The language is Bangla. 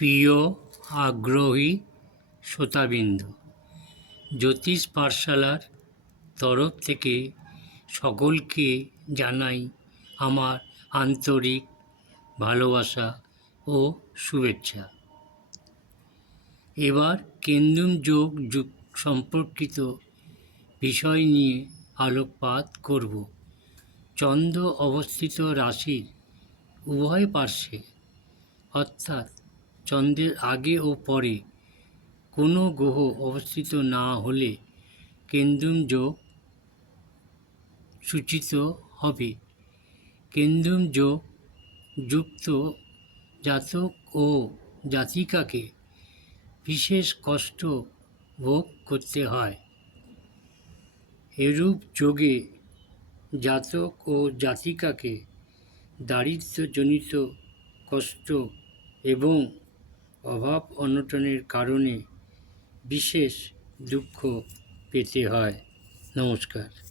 প্রিয় আগ্রহী শ্রোতাবৃন্দ, জ্যোতিষ পাঠশালার তরফ থেকে সকলকে জানাই আমার আন্তরিক ভালোবাসা ও শুভেচ্ছা। এবার কেন্দুম যোগ সম্পর্কিত বিষয় নিয়ে আলোকপাত করব। চন্দ্র অবস্থিত রাশির উভয় পার্শ্বে অর্থাৎ চন্দ্রের আগে ও পরে কোনো গ্রহ অবস্থিত না হলে কেন্দুম যোগ সূচিত হবে। কেন্দুম যোগ যুক্ত জাতক ও জাতিকাকে বিশেষ কষ্ট ভোগ করতে হয়। এরূপ যোগে জাতক ও জাতিকাকে দারিদ্র্যজনিত কষ্ট এবং অভাব অনটনের কারণে বিশেষ দুঃখ পেতে হয়। নমস্কার।